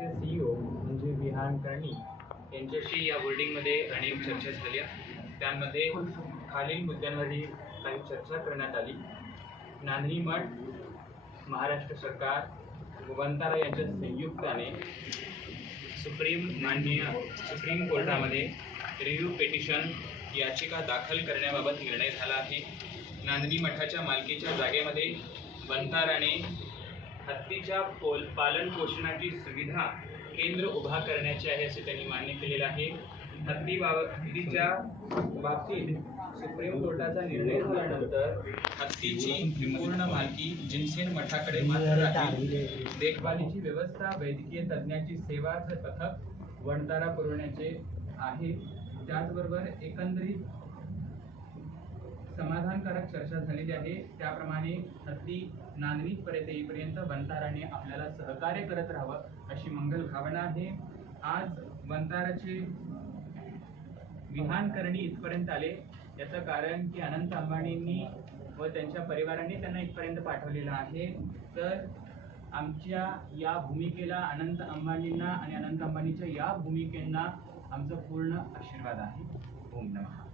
चे CEO e म्हणजे विहान कर्णी यांच्याशी या बोर्डिंगमध्ये अनेक चर्चा झाल्या त्यामध्ये खालील मुद्द्यांवरही काही चर्चा करण्यात आली नांदणी मठ महाराष्ट्र सरकार गोवंतारा यांच्या संयुक्ताने सुप्रीम माननीय सुप्रीम कोर्टामध्ये रिव्ह्यू पेटिशन याचिका दाखल करण्याबाबत निर्णय झाला आहे नांदणी मठाच्या मालकीच्या जागेमध्ये बंताराने हत्तीच्या पोल पालन पोषणाची सुविधा केंद्र उभा करण्याचे आहे असे त्यांनी मान्य केलेलं आहे हत्ती बाबतीच्या बाबतीत सुप्रीम कोर्टाचा निर्णय झाल्यानंतर हत्तीची पूर्ण मालकी जिनसेन मठाकडे देखभालीची व्यवस्था वैद्यकीय तज्ज्ञाची सेवा पथक वणतारा पुरवण्याचे आहे त्याचबरोबर एकंदरीत समाधानकारक चर्चा झालेली आहे त्याप्रमाणे अगदी नानवी पर्यंत येईपर्यंत वंताराने आपल्याला सहकार्य करत राहावं अशी मंगल भावना आहे आज वंताराचे विहान करणे इथपर्यंत आले याचं कारण की अनंत अंबाणींनी व त्यांच्या परिवाराने त्यांना इथपर्यंत पाठवलेलं आहे तर आमच्या या भूमिकेला अनंत अंबानींना आणि अनंत अंबानीच्या या भूमिकेंना आमचं पूर्ण आशीर्वाद आहे ओम नमः